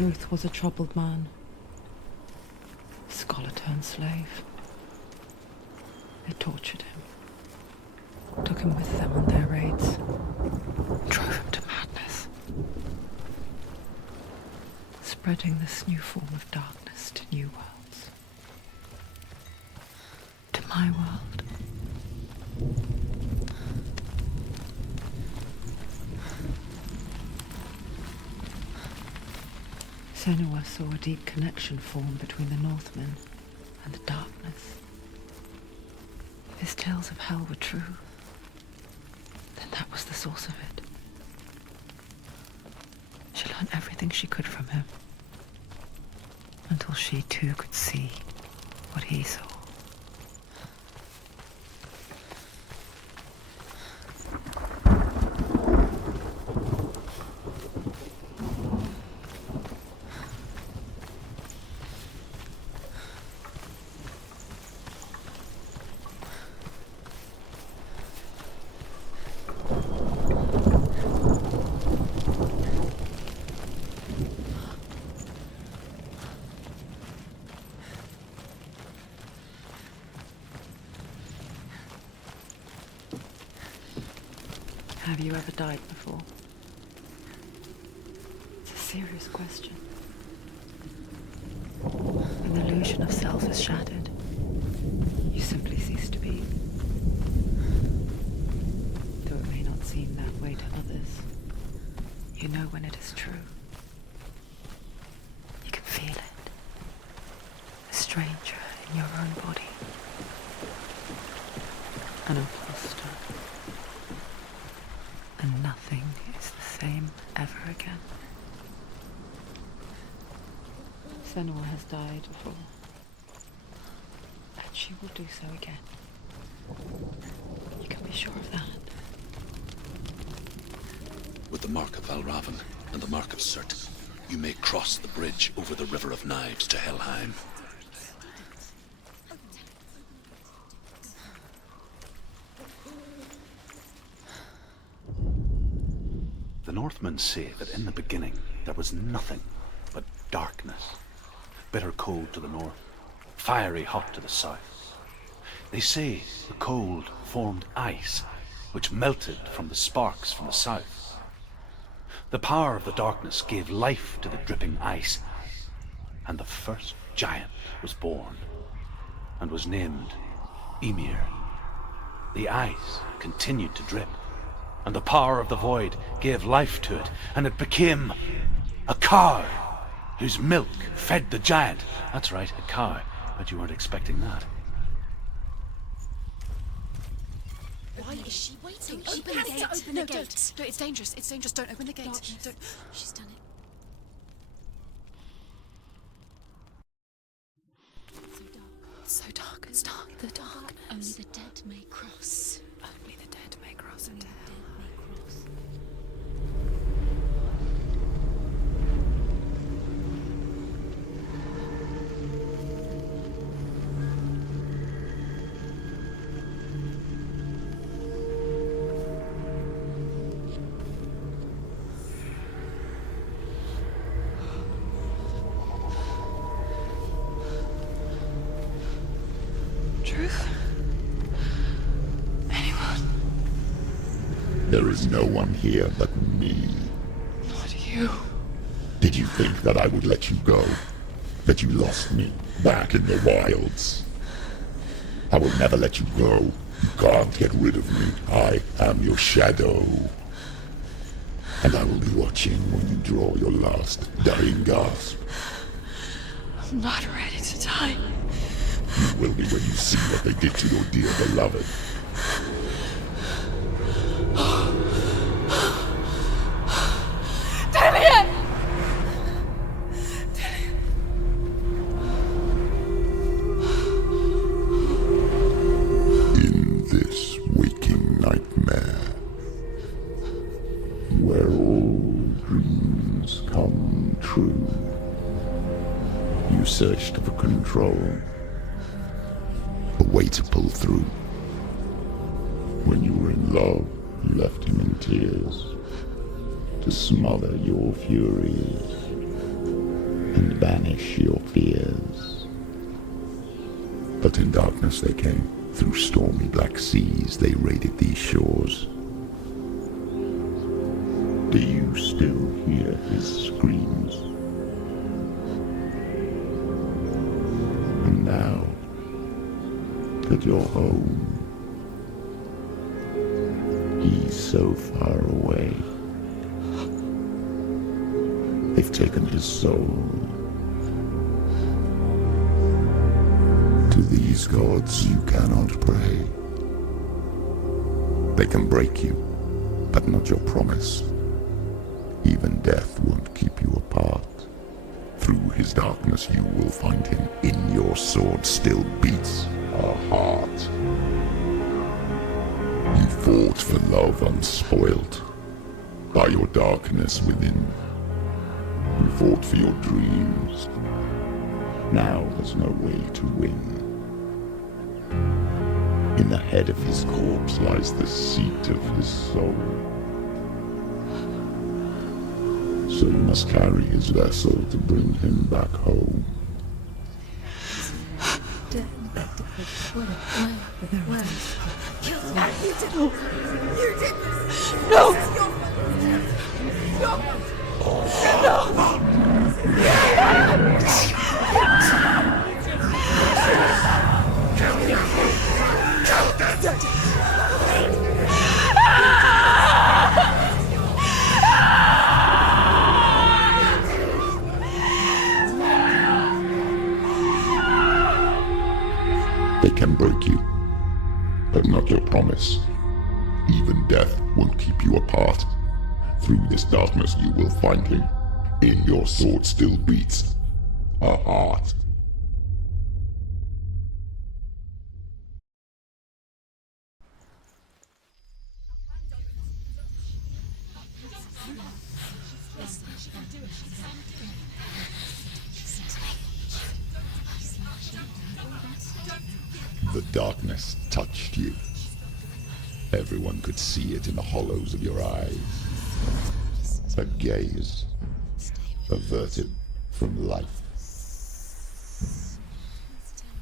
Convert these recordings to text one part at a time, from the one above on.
Druth was a troubled man. Scholar turned slave. They tortured him. Took him with them on their raids. Drove him to madness. Spreading this new form of darkness to new worlds. To my world. Senua saw a deep connection form between the Northmen and the darkness. If his tales of hell were true, then that was the source of it. She learned everything she could from him, until she too could see what he saw. Have you ever died before? It's a serious question. When the illusion of self is shattered, you simply cease to be. Though it may not seem that way to others, you know when it is true. You can feel it. A stranger in your own body. An imposter. And nothing is the same ever again. Senua has died before. And she will do so again. You can be sure of that. With the mark of Valravan and the mark of Surt, you may cross the bridge over the River of Knives to Helheim. The Northmen say that in the beginning there was nothing but darkness. Bitter cold to the north, fiery hot to the south. They say the cold formed ice, which melted from the sparks from the south. The power of the darkness gave life to the dripping ice, and the first giant was born, and was named Ymir. The ice continued to drip, and the power of the void gave life to it, and it became a cow, whose milk fed the giant. That's right, a cow. But you weren't expecting that. Why is she waiting? Open She has the to gate. open No, the gate. don't. It's dangerous. It's dangerous. Don't open the gate. Darkness. Don't. She's done it. It's so dark. It's dark. The darkness. Only the dead may cross. Only the dead may cross into hell. Truth? Anyone? There is no one here but me. Not you. Did you think that I would let you go? That you lost me back in the wilds? I will never let you go. You can't get rid of me. I am your shadow. And I will be watching when you draw your last dying gasp. I'm not ready to die. You will be when you see what they did to your dear beloved. In this waking nightmare, where all dreams come true, you searched for control, a way to pull through. When you were in love, you left him in tears to smother your furies. and banish your fears. But in darkness they came. Through stormy black seas they raided these shores. Do you still hear his screams? And now that you're home, he's so far away. They've taken his soul. To these gods you cannot pray. They can break you, but not your promise. Even death won't keep you apart. Through his darkness you will find him. In your sword still beats a heart. You fought for love unspoilt by your darkness within. You fought for your dreams. Now there's no way to win. In the head of his corpse lies the seat of his soul. So you must carry his vessel to bring him back home. They can break you, but not your promise. Even death won't keep you apart. Through this darkness you will find him. In your sword still beats a heart. The darkness touched you. Everyone could see it in the hollows of your eyes. A gaze averted from life.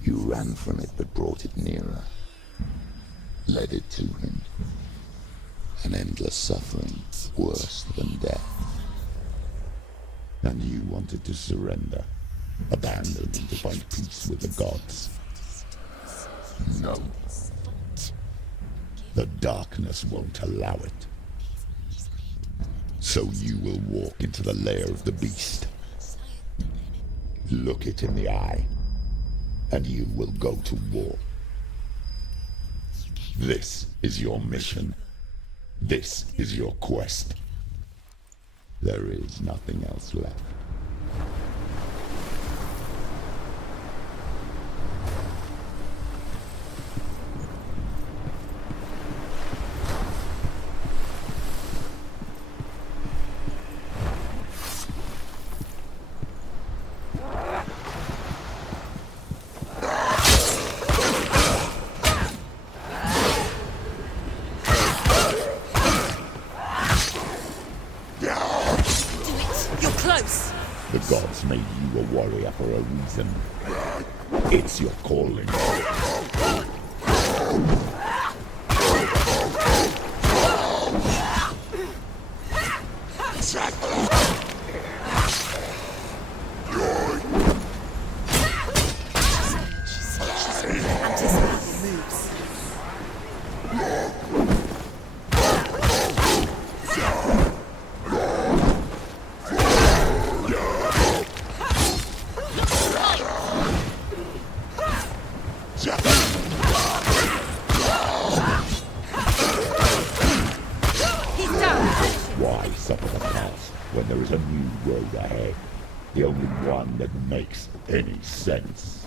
You ran from it but brought it nearer. Led it to him. An endless suffering, worse than death. And you wanted to surrender, abandon and to find peace with the gods. No. The darkness won't allow it. So you will walk into the lair of the beast. Look it in the eye, and you will go to war. This is your mission. This is your quest. There is nothing else left. The gods made you a warrior for a reason. It's your calling. Why suffer the past when there is a new road ahead? The only one that makes any sense.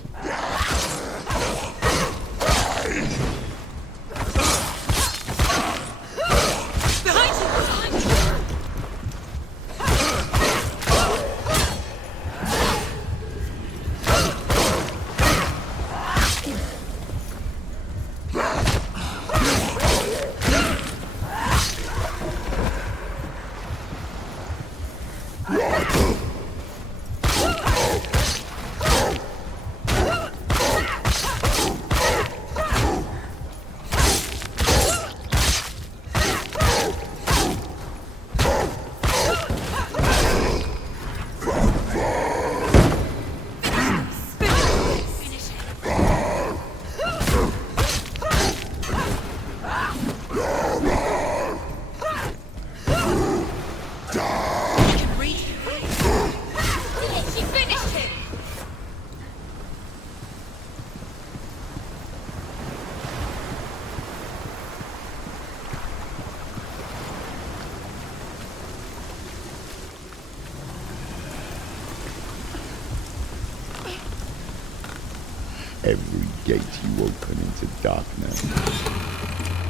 every gate you open into darkness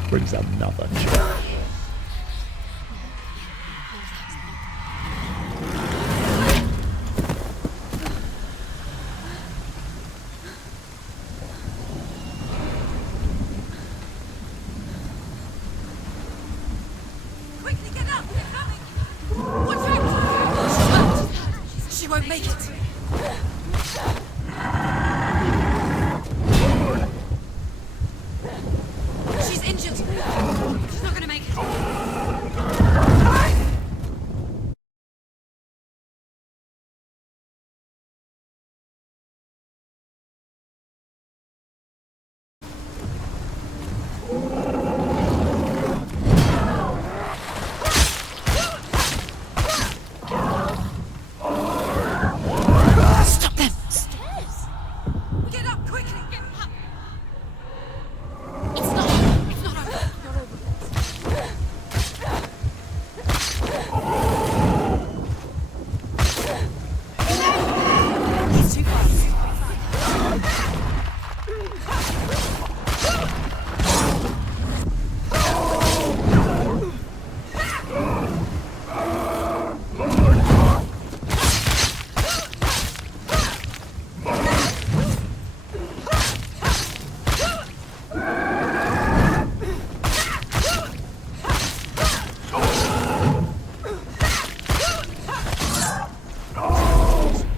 brings another challenge. Quickly get up! They're coming! Watch out! She won't make it! She's injured! She's not gonna make it! Stop them! Stairs! Get up quickly! Get up! It's not over. He's too fast.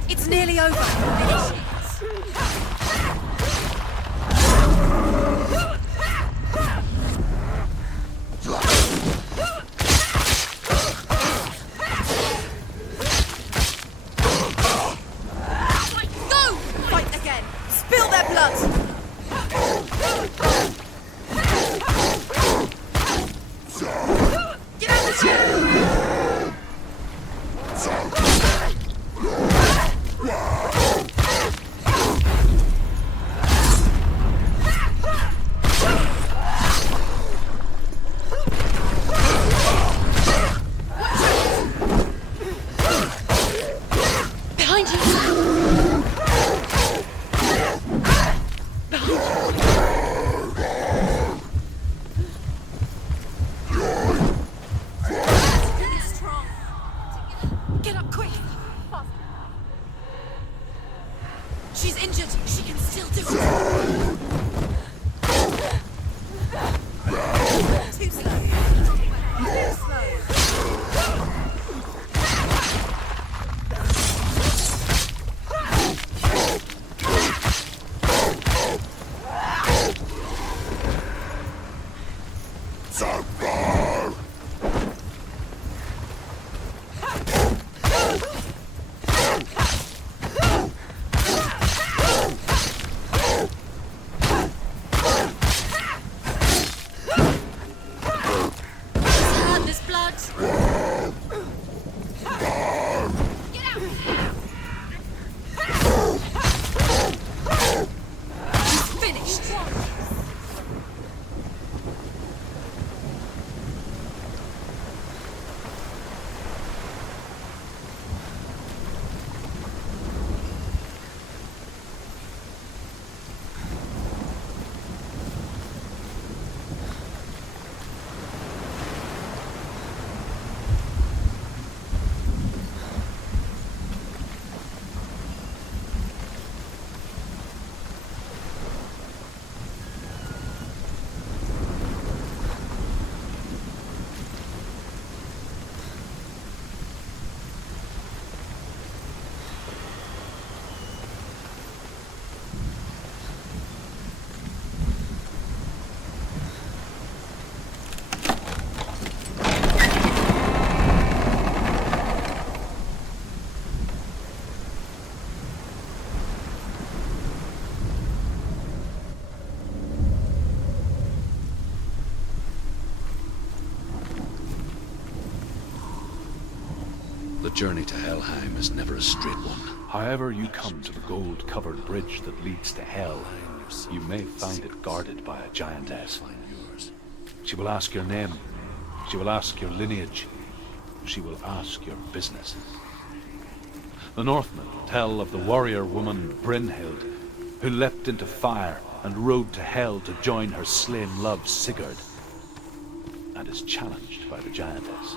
It's nearly over. Go! Fight again. Spill their blood. Get out of here! Behind you! He's strong. Get up quick. She's injured. She can still do it. Too slow. Too slow. Hurt, there's blood. Get out. She's finished. The journey to Helheim is never a straight one. However you come to the gold-covered bridge that leads to hell, you may find it guarded by a giantess. She will ask your name. She will ask your lineage. She will ask your business. The Northmen tell of the warrior woman Brynhild, who leapt into fire and rode to hell to join her slain love Sigurd, and is challenged by the giantess.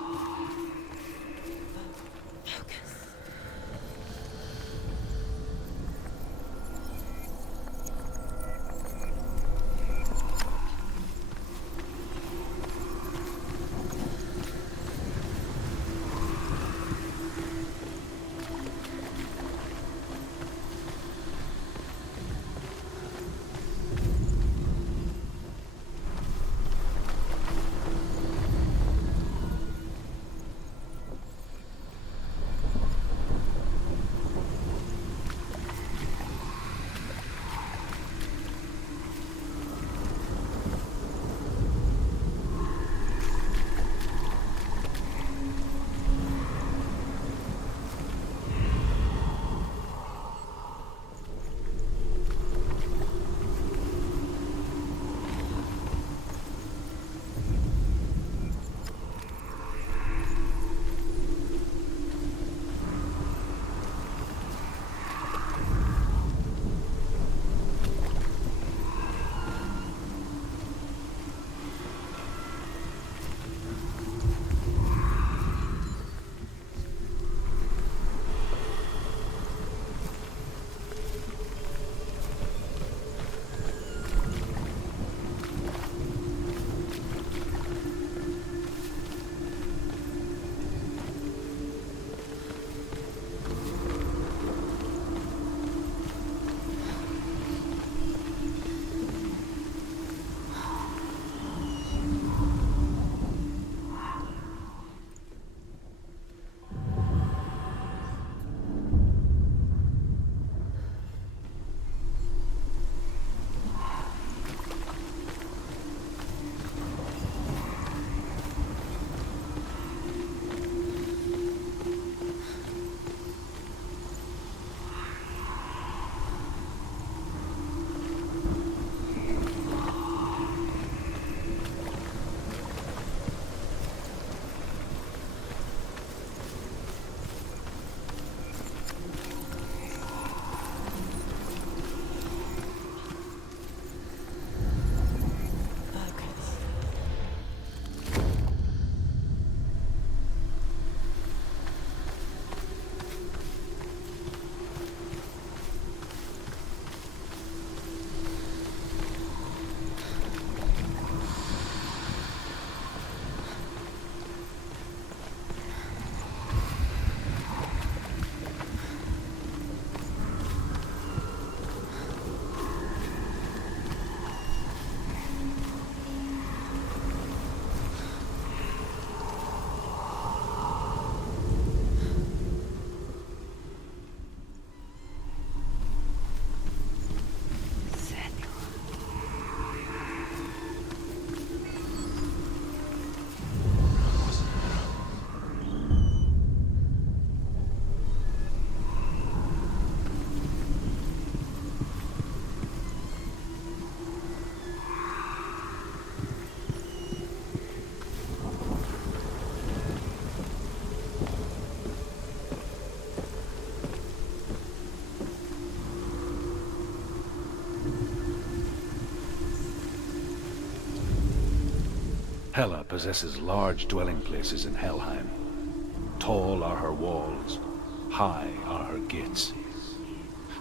Hela possesses large dwelling places in Helheim. Tall are her walls, high are her gates.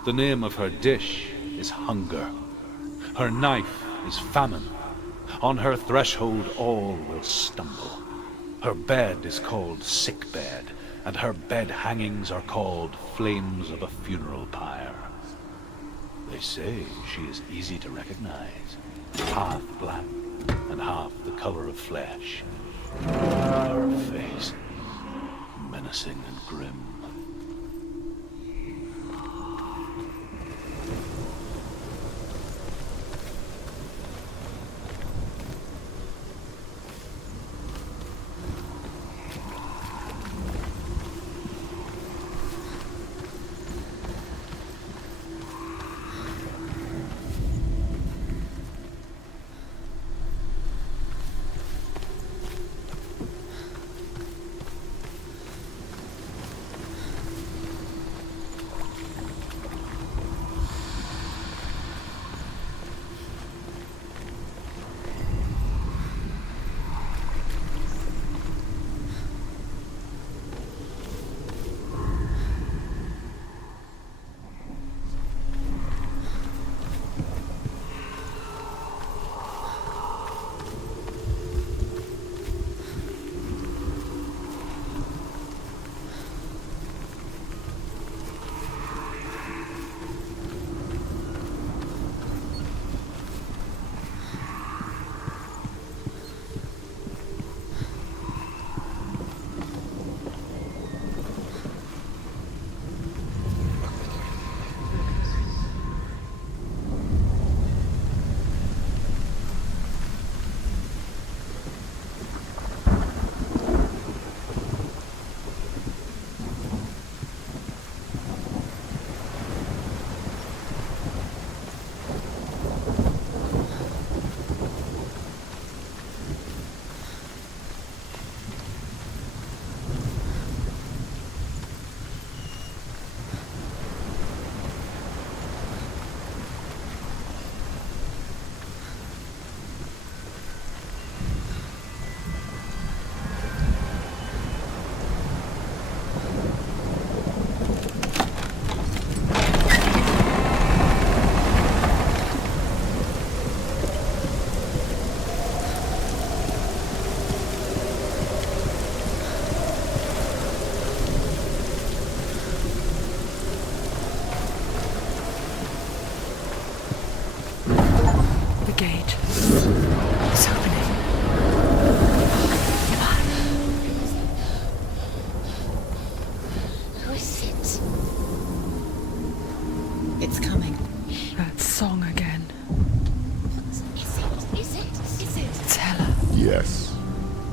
The name of her dish is hunger. Her knife is famine. On her threshold all will stumble. Her bed is called sick bed, and her bed hangings are called flames of a funeral pyre. They say she is easy to recognize, half black and half the color of flesh. Her face, menacing and grim.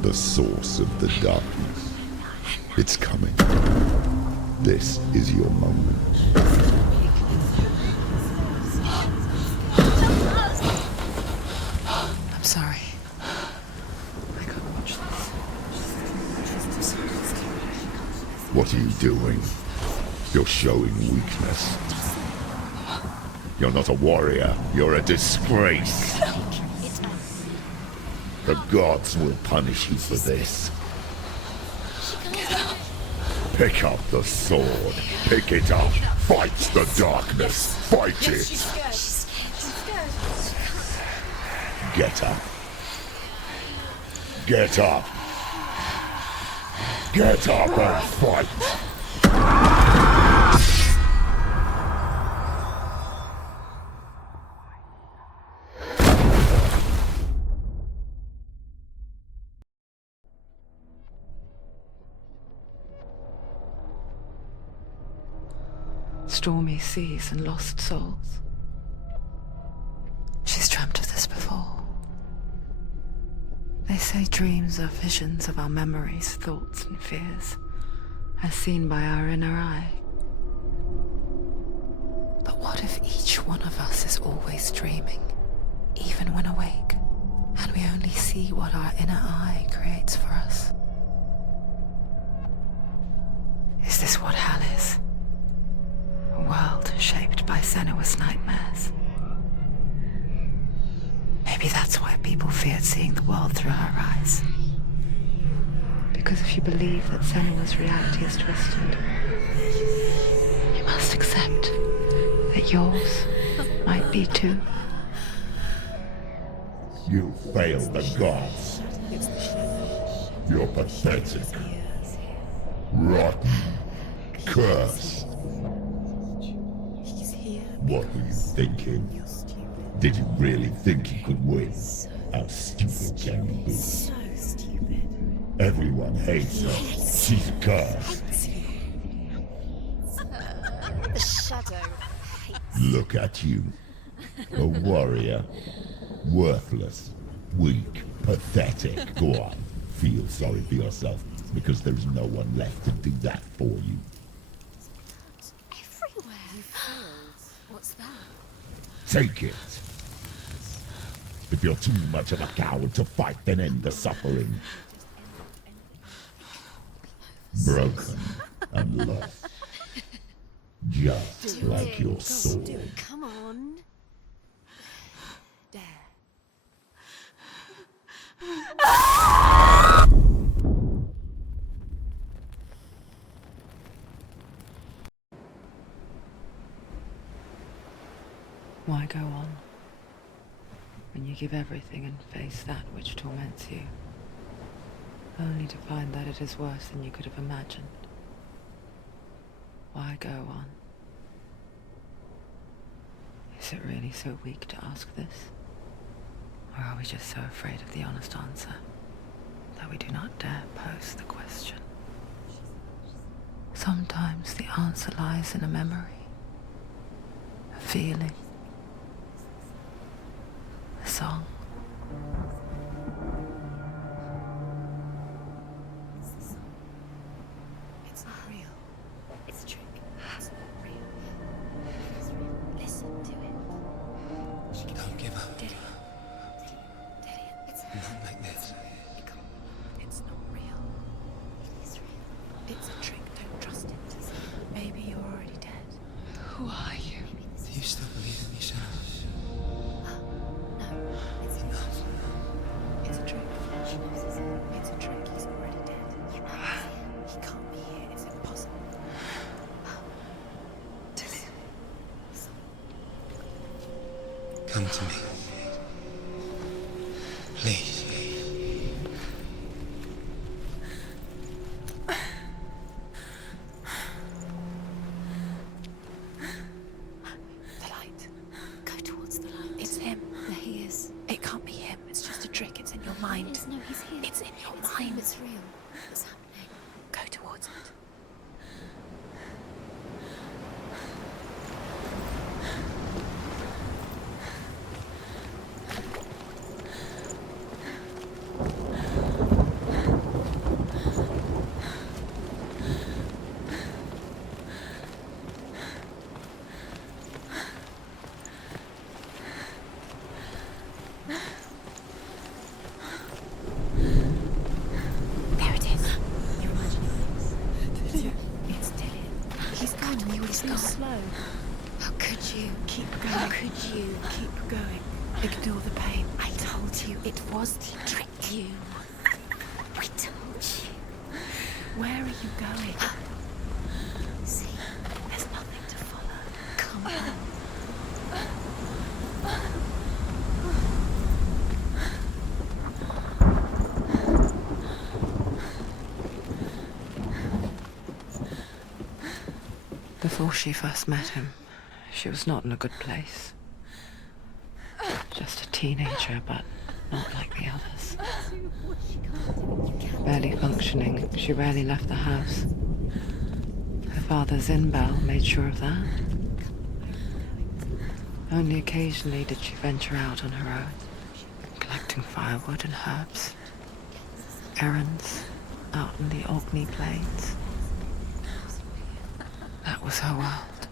the source of the darkness. It's coming. This is your moment. I'm sorry. I can't watch this. What are you doing? You're showing weakness. You're not a warrior. You're a disgrace. The gods will punish you for this. Pick up the sword. Pick it up. Fight the darkness. Fight it. She's scared. Get up. Get up. Get up and fight. Stormy seas and lost souls. She's dreamt of this before. They say dreams are visions of our memories, thoughts and fears, as seen by our inner eye. But what if each one of us is always dreaming, even when awake, and we only see what our inner eye creates for us? Is this what hell is? A world shaped by Senua's nightmares. Maybe that's why people feared seeing the world through her eyes. Because if you believe that Senua's reality is twisted, you must accept that yours might be too. You failed the gods. You're pathetic. Rotten. Cursed. What were you thinking? Did you really think you could win? How stupid can you be? So stupid. Everyone hates her. She's cursed. The shadow hates. Look at you. A warrior. Worthless. Weak. Pathetic. Go on. Feel sorry for yourself, because there's no one left to do that for you. Everywhere. You failed. What's that? Take it. If you're too much of a coward to fight, then end the suffering. Broken and lost. Just like your sword. Do it. Come on. Dare. Why go on when you give everything and face that which torments you, only to find that it is worse than you could have imagined? Why go on? Is it really so weak to ask this? Or are we just so afraid of the honest answer that we do not dare pose the question? Sometimes the answer lies in a memory, a feeling, a song. It's not real. It's a trick. It's not real. It's real. Listen to it. Don't give up. Did it? It's Not like this. It's not real. It is real. It's a trick. Don't trust it. Maybe you're already dead. Who are you? Do you still believe in yourself? No, it's not. It's a trick. It's a trick. He's already dead. He can't be here. It's impossible. Come to me. Please. The light. Go towards the light. It's him. There he is. It can't be him. It's just a trick. It's in your mind. No, he's here. It's in your mind. It's real. What's happening? Go towards it. He's gone. Slow. How could you? Keep going. How could you? Keep going. Ignore the pain. I told you it was to trick you. I told you. Where are you going? See, there's nothing to follow. Come on. Before she first met him, she was not in a good place. Just a teenager, but not like the others. Barely functioning, she rarely left the house. Her father's in-bell made sure of that. Only occasionally did she venture out on her own, collecting firewood and herbs. Errands out in the Orkney Plains. That was her world.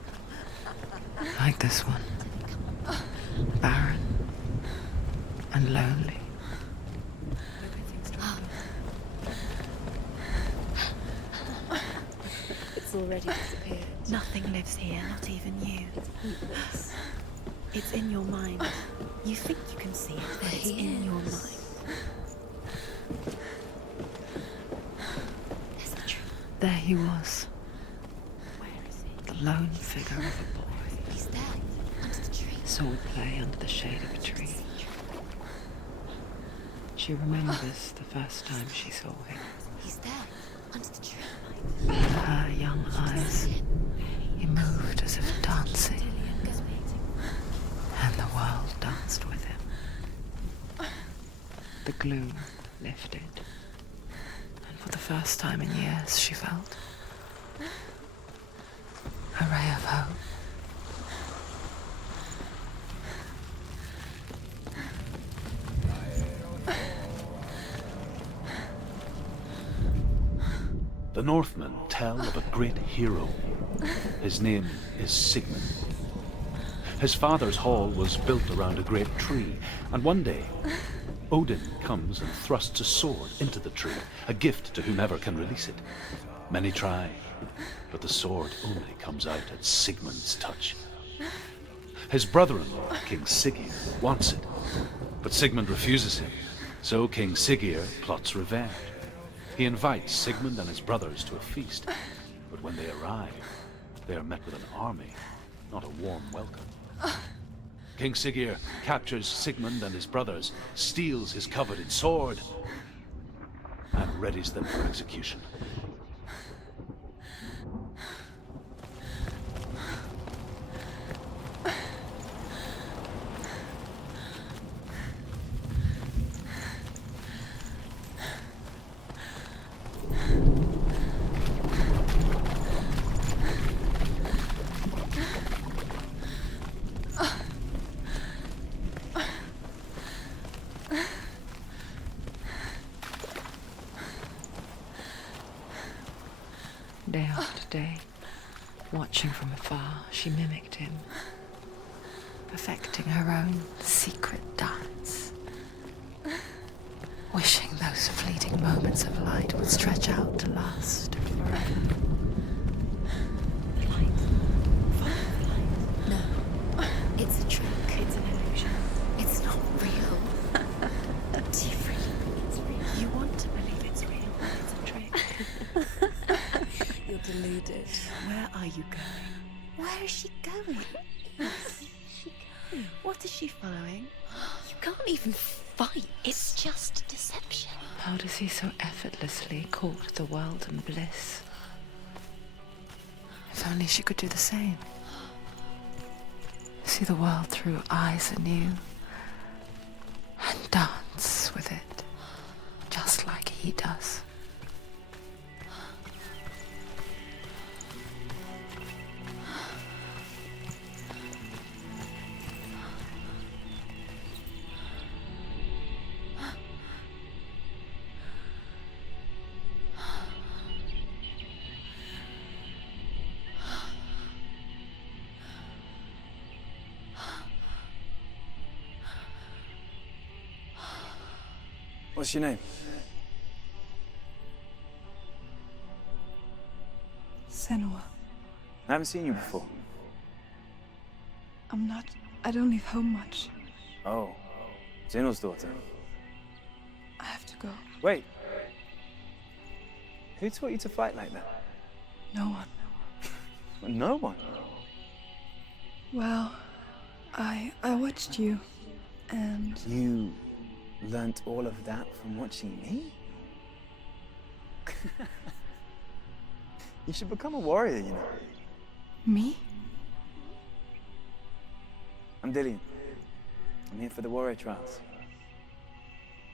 Like this one. Barren and lonely. It's already disappeared. Nothing lives here, not even you. It's It's in your mind. You think you can see it, but it's in your mind. Is the truth? There he was. Where is he? The lone figure of a boy. He's there, under the tree. Swordplay under the shade of a tree. She remembers the first time she saw him. He's there, under the tree. In her young eyes, he moved as if dancing, and the world danced with him. The gloom lifted, and for the first time in years she felt a ray of hope. The Northmen tell of a great hero. His name is Sigmund. His father's hall was built around a great tree, and one day, Odin comes and thrusts a sword into the tree, a gift to whomever can release it. Many try, but the sword only comes out at Sigmund's touch. His brother-in-law, King Siggeir, wants it, but Sigmund refuses him, so King Siggeir plots revenge. He invites Sigmund and his brothers to a feast, but when they arrive, they are met with an army, not a warm welcome. King Siggeir captures Sigmund and his brothers, steals his coveted sword, and readies them for execution. Day after day, watching from afar, she mimicked him, perfecting her own secret dance, wishing those fleeting moments of light would stretch out to last forever. The light. Follow the light. No. It's a trick. It's an illusion. It's not real. Do you really think it's real? You want to believe it's real, but it's a trick. You're deluded. Where are you going? Where is she going? What is she following? You can't even fight. It's just deception. How does he so effortlessly court the world and bliss? If only she could do the same. See the world through eyes anew and dance with it, just like he does. What's your name? Senua. I haven't seen you before. I don't leave home much. Oh, Zeno's daughter. I have to go. Wait. Who taught you to fight like that? No one. No one? Well, I watched you, and... You learnt all of that from watching me? You should become a warrior, you know. Me? I'm Dillian. I'm here for the warrior trials.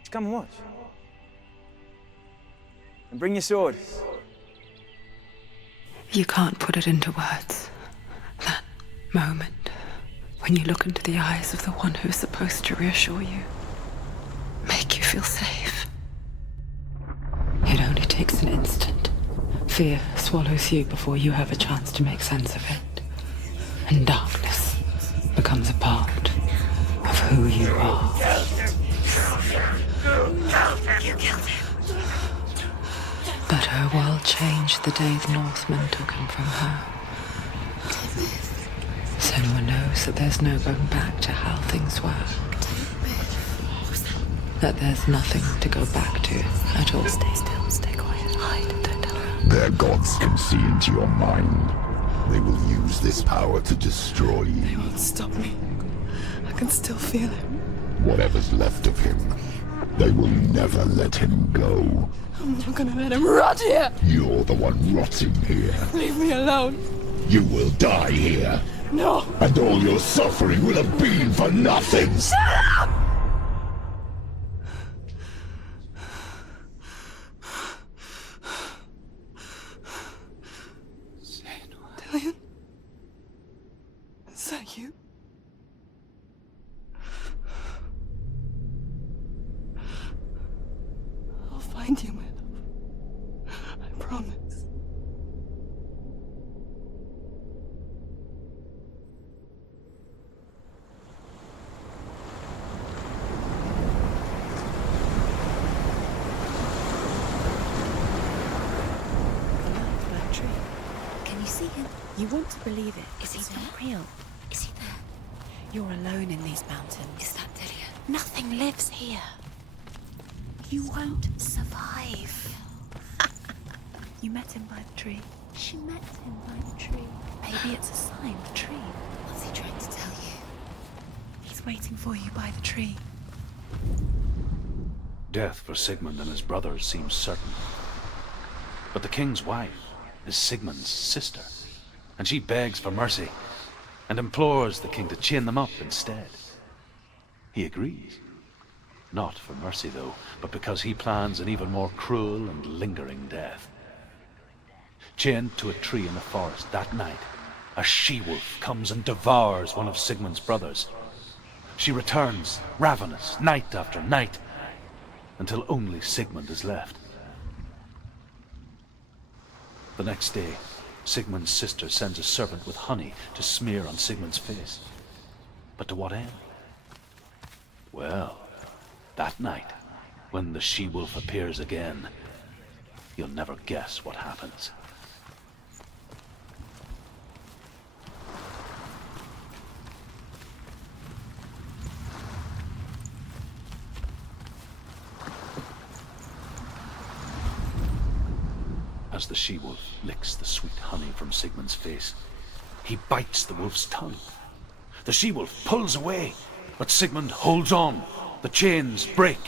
Just come and watch. And bring your sword. You can't put it into words. That moment when you look into the eyes of the one who's supposed to reassure you, make you feel safe. It only takes an instant. Fear swallows you before you have a chance to make sense of it. And darkness becomes a part of who you are. You killed him. But her world changed the day the Northmen took him from her. Senua knows that there's no going back to how things were. That there's nothing to go back to at all. Stay still, stay quiet, hide, don't tell her. Their gods can see into your mind. They will use this power to destroy you. They won't stop me. I can still feel him. Whatever's left of him, they will never let him go. I'm not gonna let him rot here! You're the one rotting here. Leave me alone! You will die here. No! And all your suffering will have been for nothing. Shut up! Dillian? Is that you? I'll find you, my love. I promise. Can you see him? You want to believe it. Is he not real? Is he there? You're alone in these mountains. Is that Dillian? Nothing lives here. You won't survive. You met him by the tree. She met him by the tree. Maybe it's a sign, the tree. What's he trying to tell you? He's waiting for you by the tree. Death for Sigmund and his brothers seems certain. But the king's wife is Sigmund's sister, and she begs for mercy and implores the king to chain them up instead. He agrees. Not for mercy, though, but because he plans an even more cruel and lingering death. Chained to a tree in the forest that night, a she-wolf comes and devours one of Sigmund's brothers. She returns, ravenous, night after night, until only Sigmund is left. The next day, Sigmund's sister sends a servant with honey to smear on Sigmund's face. But to what end? Well, that night, when the she-wolf appears again, you'll never guess what happens. As the she-wolf licks the sweet honey from Sigmund's face, he bites the wolf's tongue. The she-wolf pulls away, but Sigmund holds on. The chains break,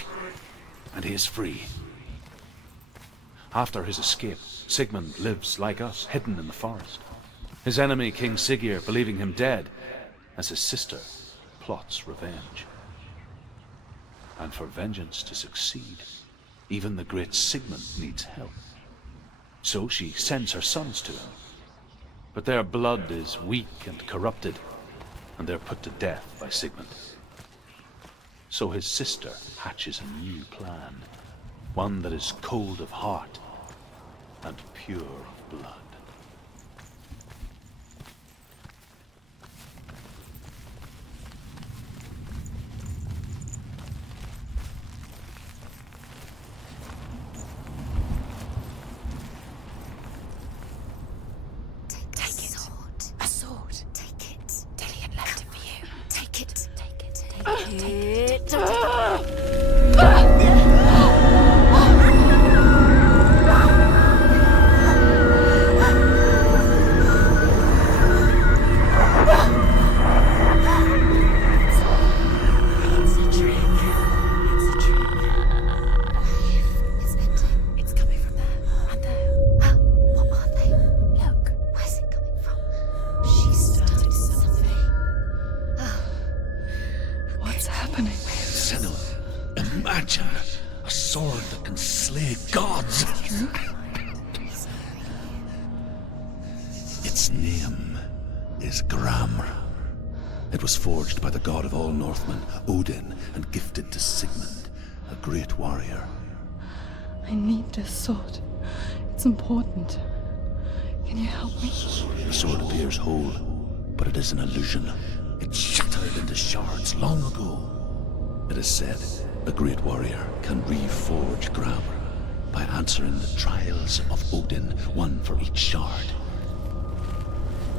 and he is free. After his escape, Sigmund lives like us, hidden in the forest. His enemy, King Siggeir, believing him dead, as his sister plots revenge. And for vengeance to succeed, even the great Sigmund needs help. So she sends her sons to him. But their blood is weak and corrupted, and they're put to death by Sigmund. So his sister hatches a new plan, one that is cold of heart and pure of blood. Take the sword. It's ending. It's coming from there and there. Oh, what are they? Look, where's it coming from? She started something. Oh. What's happening? Senua, imagine a sword that can slay gods. Its name is Gramr. It was forged by the god of all Northmen, Odin, and gifted to Sigmund, a great warrior. I need this sword. It's important. Can you help me? The sword appears whole, but it is an illusion. It shattered into shards long ago. It is said a great warrior can reforge Gramr by answering the trials of Odin, one for each shard.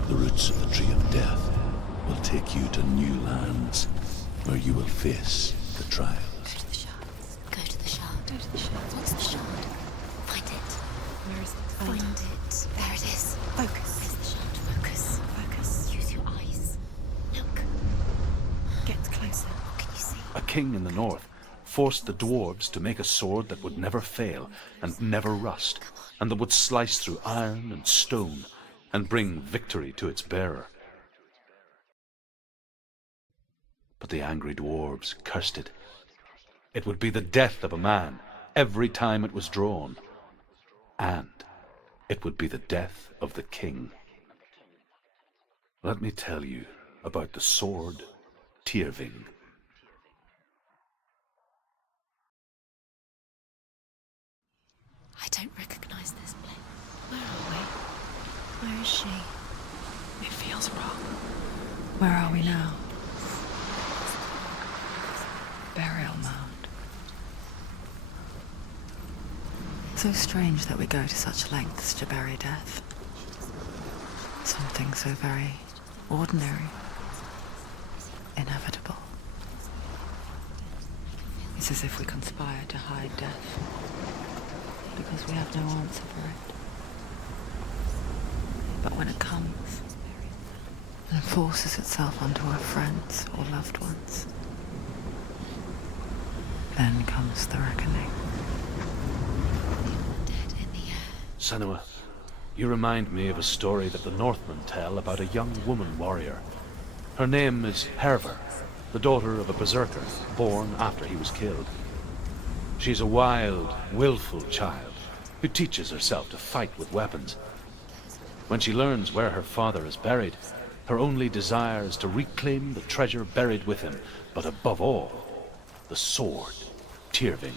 The roots of the Tree of Death will take you to new lands where you will face the trials. Go to the shard. Go to the shard. What's the shard? Find it. Where is it? Find it. There it is. Focus. Where's the shard? Focus. Focus. Use your eyes. Look. Get closer. What can you see? A king in the north forced the dwarves to make a sword that would never fail and never rust, and that would slice through iron and stone and bring victory to its bearer. But the angry dwarves cursed it. It would be the death of a man every time it was drawn. And it would be the death of the king. Let me tell you about the sword Tyrving. I don't recognize this place. Where are we? Where is she? It feels wrong. Where are we now? Burial mound. So strange that we go to such lengths to bury death. Something so very ordinary, inevitable. It's as if we conspire to hide death, because we have no answer for it. But when it comes, and forces itself onto our friends or loved ones, then comes the reckoning. Dead in the air. Senua, you remind me of a story that the Northmen tell about a young woman warrior. Her name is Hervor, the daughter of a berserker born after he was killed. She's a wild, willful child who teaches herself to fight with weapons. When she learns where her father is buried, her only desire is to reclaim the treasure buried with him, but above all, the sword Tyrving.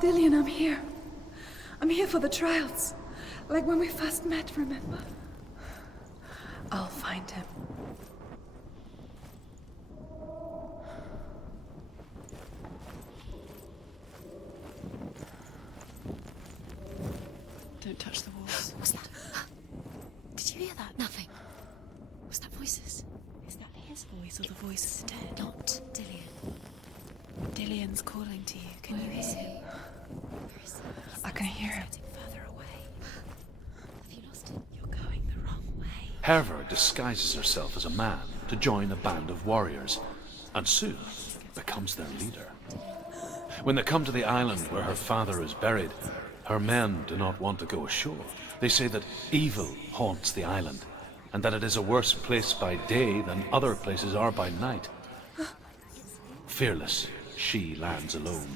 Dillian, I'm here. I'm here for the trials. Like when we first met, remember? I'll find him. Don't touch the walls. What's that? Did you hear that? Nothing. Was that voices? Is that his voice or the voice of the dead? Not Dillian. Dillian's calling to you. Can you hear him? I can hear him. Further away. Have you lost it? You're going the wrong way. Hervor disguises herself as a man to join a band of warriors, and soon becomes their leader. When they come to the island where her father is buried, her men do not want to go ashore. They say that evil haunts the island, and that it is a worse place by day than other places are by night. Fearless, she lands alone.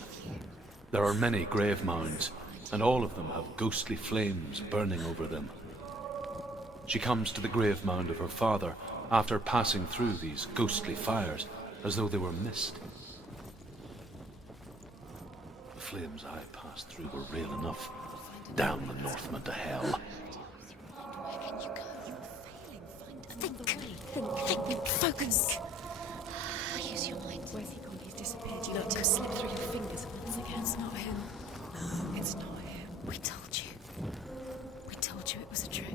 There are many grave mounds, and all of them have ghostly flames burning over them. She comes to the grave mound of her father after passing through these ghostly fires, as though they were mist. The flames I passed through were real enough. Damn the Northmen to hell. Think, focus. Use your mind. Where's he gone? He's disappeared. You let him slip through your fingers once again. It's not him. No, it's not him. We told you. We told you it was a trick.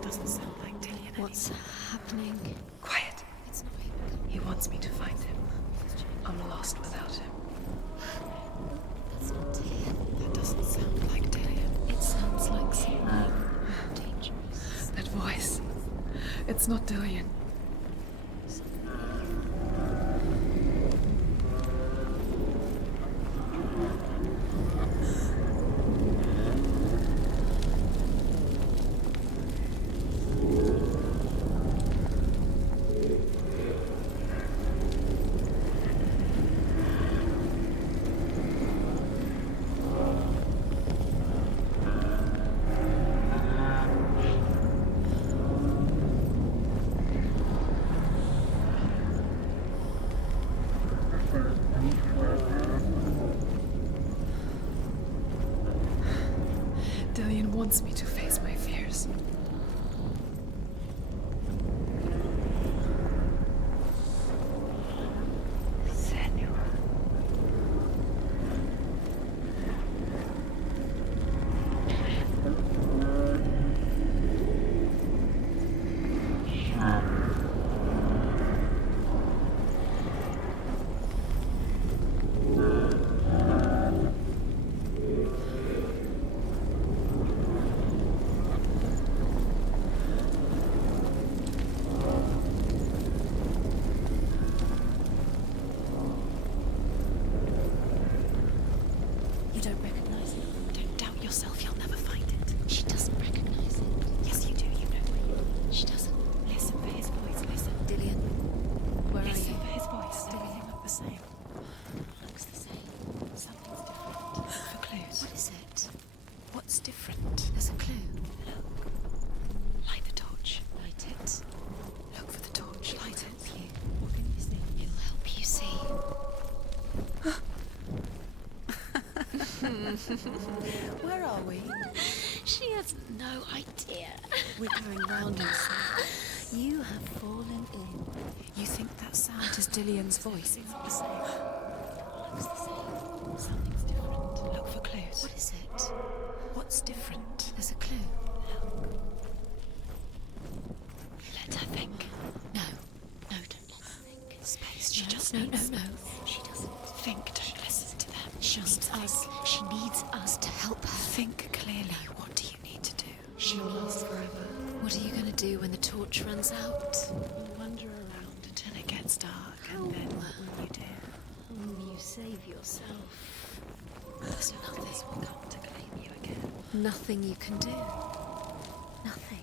Doesn't sound like Dillion. What's happening? Quiet. It's not him. He wants me to find him. I'm lost without him. That's not Dillion. That doesn't sound like Dillion. It sounds like something dangerous. That voice. It's not Dillion. Dillion wants me to face my fears. Senua. You don't recognize it. Don't doubt yourself, you'll never find it. She doesn't recognize it. Yes, you do, you know. She doesn't. Listen for his voice, listen. Dillion, where Listen are you? for his voice. Everything look the same. Looks the same. Something's different. Look for clues. What is it? What's different? There's a clue. Look. Light the torch. Light it. Look for the torch. Light it. Help you. What can you see? It'll help you see. Where are we? She has no idea. We're going round in circles. You have fallen in. You think that sound is Dillion's voice? It's the same. Looks the same. Something's different. Look for clues. What is it? What's different? There's a clue. Let her think. No. No, don't let her think. Space. She No, just no, needs. no. She doesn't. Think. Don't listen to them. She needs us. She needs us to help her. Think clearly. What do you need to do? She'll last forever. What are you going to do when the torch runs out? We'll wander around until it gets dark, and then what will you do? You save yourself. There's nothing will come to claim you again. Nothing you can do. Nothing.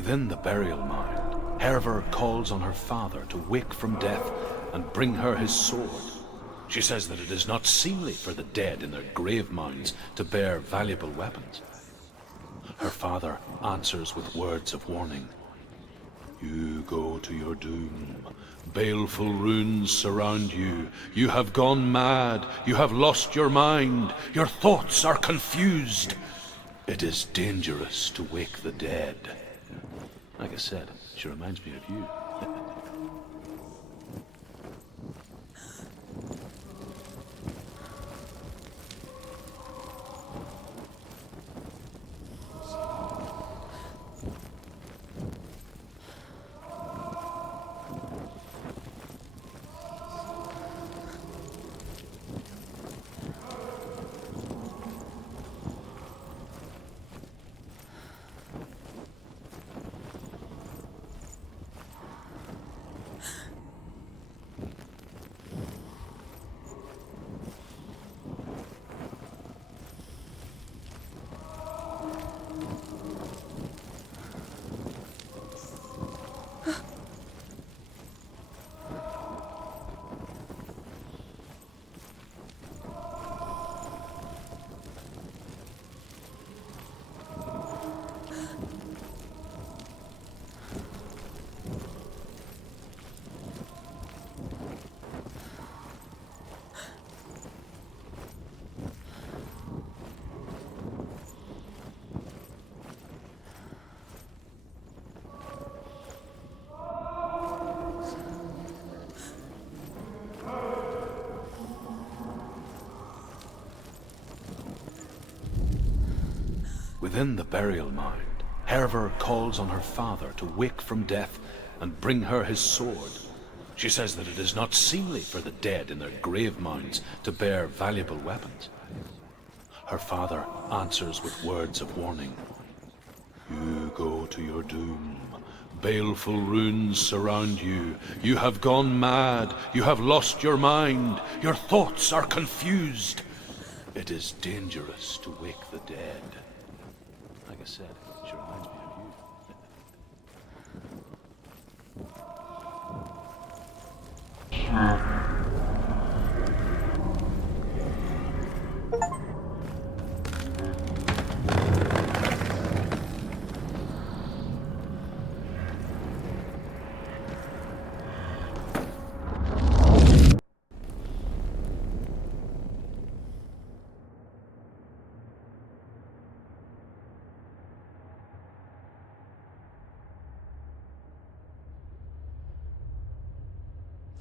Within the burial mound, Herver calls on her father to wake from death and bring her his sword. She says that it is not seemly for the dead in their grave mounds to bear valuable weapons. Her father answers with words of warning. You go to your doom. Baleful runes surround you. You have gone mad. You have lost your mind. Your thoughts are confused. It is dangerous to wake the dead. Like I said, she reminds me of you. Within the burial mound, Herver calls on her father to wake from death and bring her his sword. She says that it is not seemly for the dead in their grave mounds to bear valuable weapons. Her father answers with words of warning. You go to your doom. Baleful runes surround you. You have gone mad. You have lost your mind. Your thoughts are confused. It is dangerous to wake the dead. Like I said, she reminds me of you.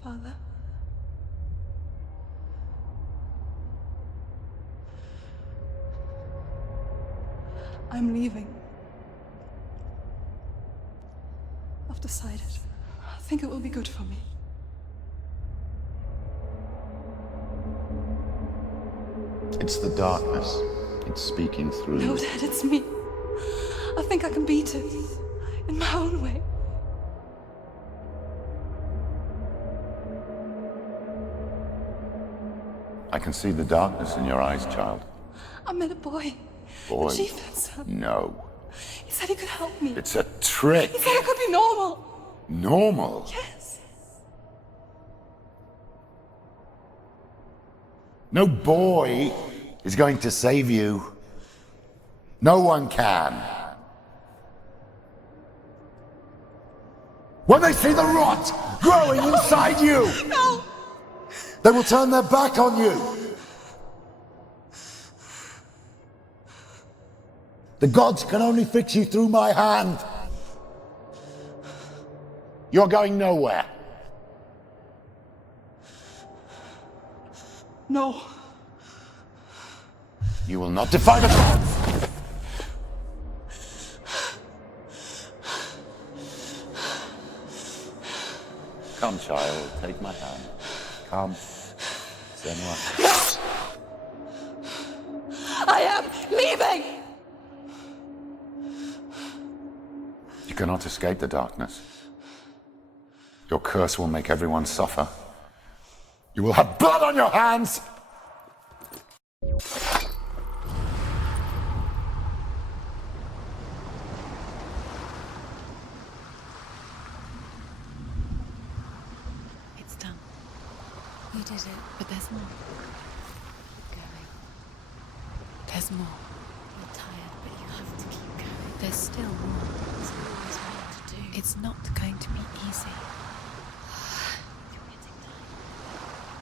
Father? I'm leaving. I've decided. I think it will be good for me. It's the darkness. It's speaking through No, you. Dad, it's me. I think I can beat it. In my own way. I can see the darkness in your eyes, child. I met a boy. Boy. The chief had some. No. He said he could help me. It's a trick. He said I could be normal. Normal? Yes. No boy is going to save you. No one can. When they see the rot growing inside you, No! they will turn their back on you. The gods can only fix you through my hand. You're going nowhere. No. You will not defy the gods. Come, child, take my hand. Come. Senua. No! I am leaving! You cannot escape the darkness. Your curse will make everyone suffer. You will have blood on your hands! We did it. But there's more. Going. There's more. You're tired, but you have to keep going. There's still more. There's always more to do. It's not going to be easy.